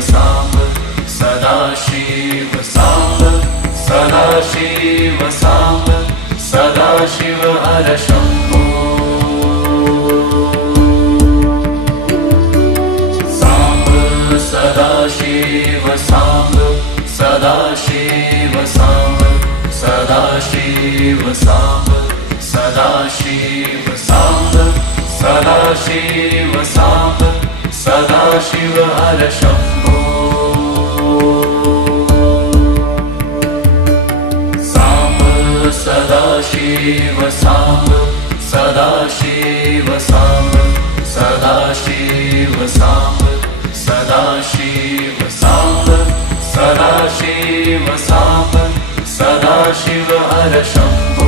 Samba Sadashiv Samba Sadashiv Samba Sadashiv हर Shambho Samba Sadashiv Samba Sadashiv Samba Sadashiv Samba Sadashiv Samba Sadashiv Samba Sadashiv हर Shambho Samba Sadashiv Samba Sadashiv Samba Sadashiv Samba Sadashiv Samba Sadashiv Samba Sadashiv हर Shambho